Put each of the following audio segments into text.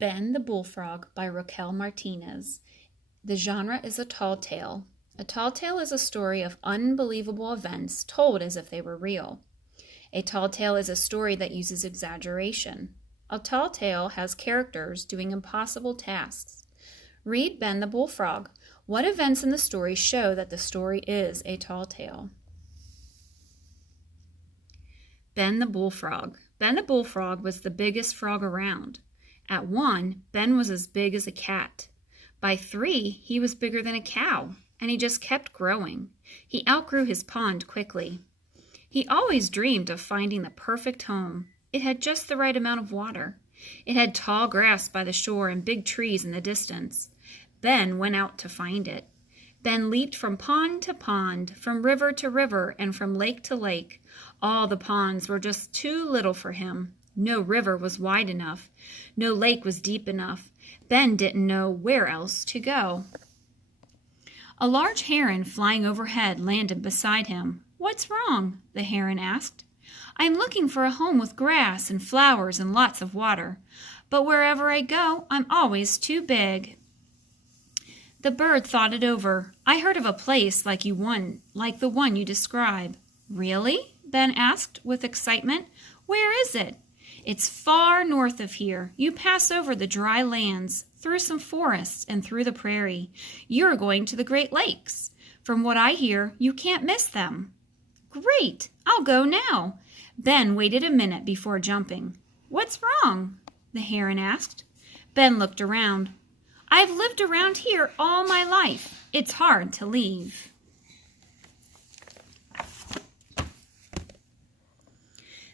Ben the Bullfrog by Raquel Martinez. The genre is a tall tale. A tall tale is a story of unbelievable events told as if they were real. A tall tale is a story that uses exaggeration. A tall tale has characters doing impossible tasks. Read Ben the Bullfrog. What events in the story show that the story is a tall tale? Ben the Bullfrog. Ben the Bullfrog was the biggest frog around. At 1, Ben was as big as a cat. By 3, he was bigger than a cow, and he just kept growing. He outgrew his pond quickly. He always dreamed of finding the perfect home. It had just the right amount of water. It had tall grass by the shore and big trees in the distance. Ben went out to find it. Ben leaped from pond to pond, from river to river, and from lake to lake. All the ponds were just too little for him. No river was wide enough. No lake was deep enough. Ben didn't know where else to go. A large heron flying overhead landed beside him. "What's wrong?" the heron asked. "I'm looking for a home with grass and flowers and lots of water. But wherever I go, I'm always too big." The bird thought it over. "I heard of a place like the one you describe." "Really?" Ben asked with excitement. "Where is it?" "It's far north of here. You pass over the dry lands, through some forests, and through the prairie. You're going to the Great Lakes. From what I hear, you can't miss them." "Great! I'll go now." Ben waited a minute before jumping. "What's wrong?" the heron asked. Ben looked around. "I've lived around here all my life. It's hard to leave."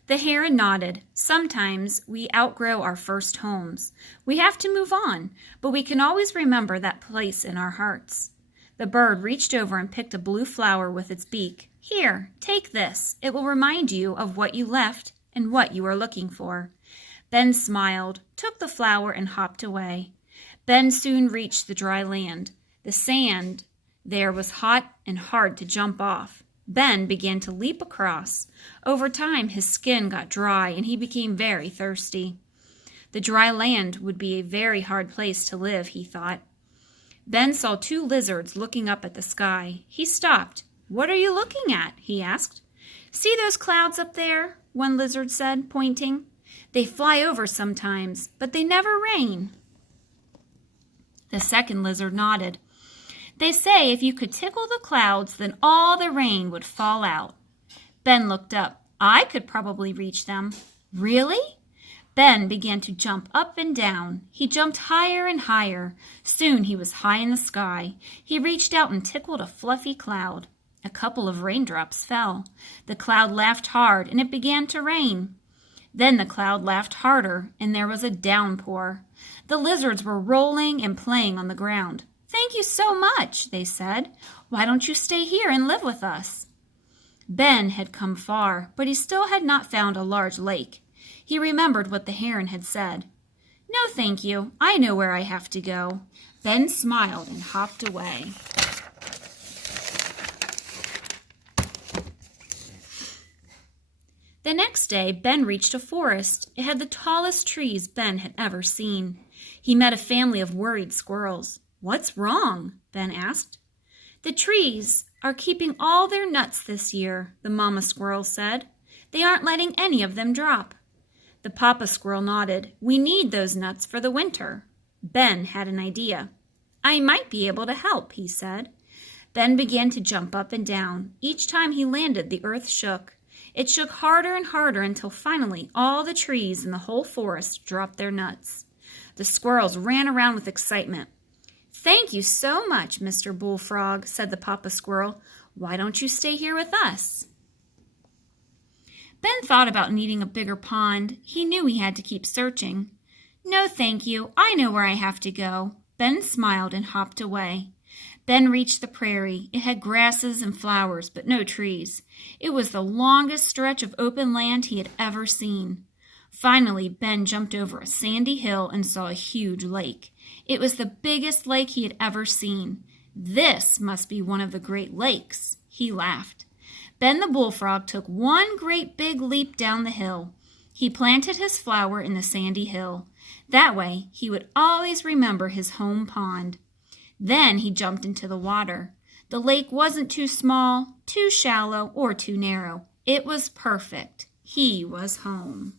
The heron nodded. "Sometimes we outgrow our first homes. We have to move on, but we can always remember that place in our hearts." The bird reached over and picked a blue flower with its beak. "Here, take this. It will remind you of what you left and what you are looking for." Ben smiled, took the flower, and hopped away. Ben soon reached the dry land. The sand there was hot and hard to jump off. Ben began to leap across. Over time, his skin got dry and he became very thirsty. The dry land would be a very hard place to live, he thought. Ben saw 2 lizards looking up at the sky. He stopped. "What are you looking at?" he asked. "See those clouds up there?" one lizard said, pointing. "They fly over sometimes, but they never rain." The second lizard nodded. "They say if you could tickle the clouds, then all the rain would fall out." Ben looked up. "I could probably reach them." "Really?" Ben began to jump up and down. He jumped higher and higher. Soon he was high in the sky. He reached out and tickled a fluffy cloud. A couple of raindrops fell. The cloud laughed hard, and it began to rain. Then the cloud laughed harder, and there was a downpour. The lizards were rolling and playing on the ground. "Thank you so much," they said. "Why don't you stay here and live with us?" Ben had come far, but he still had not found a large lake. He remembered what the heron had said. "No, thank you. I know where I have to go." Ben smiled and hopped away. The next day, Ben reached a forest. It had the tallest trees Ben had ever seen. He met a family of worried squirrels. "What's wrong?" Ben asked. "The trees are keeping all their nuts this year," the mama squirrel said. "They aren't letting any of them drop." The papa squirrel nodded. "We need those nuts for the winter." Ben had an idea. "I might be able to help," he said. Ben began to jump up and down. Each time he landed, the earth shook. It shook harder and harder until finally all the trees in the whole forest dropped their nuts. The squirrels ran around with excitement. "Thank you so much, Mr. Bullfrog," said the papa squirrel. "Why don't you stay here with us?" Ben thought about needing a bigger pond. He knew he had to keep searching. "No, thank you. I know where I have to go." Ben smiled and hopped away. Ben reached the prairie. It had grasses and flowers, but no trees. It was the longest stretch of open land he had ever seen. Finally, Ben jumped over a sandy hill and saw a huge lake. It was the biggest lake he had ever seen. "This must be one of the Great Lakes," he laughed. Ben the Bullfrog took one great big leap down the hill. He planted his flower in the sandy hill. That way he would always remember his home pond. Then he jumped into the water. The lake wasn't too small, too shallow, or too narrow. It was perfect. He was home.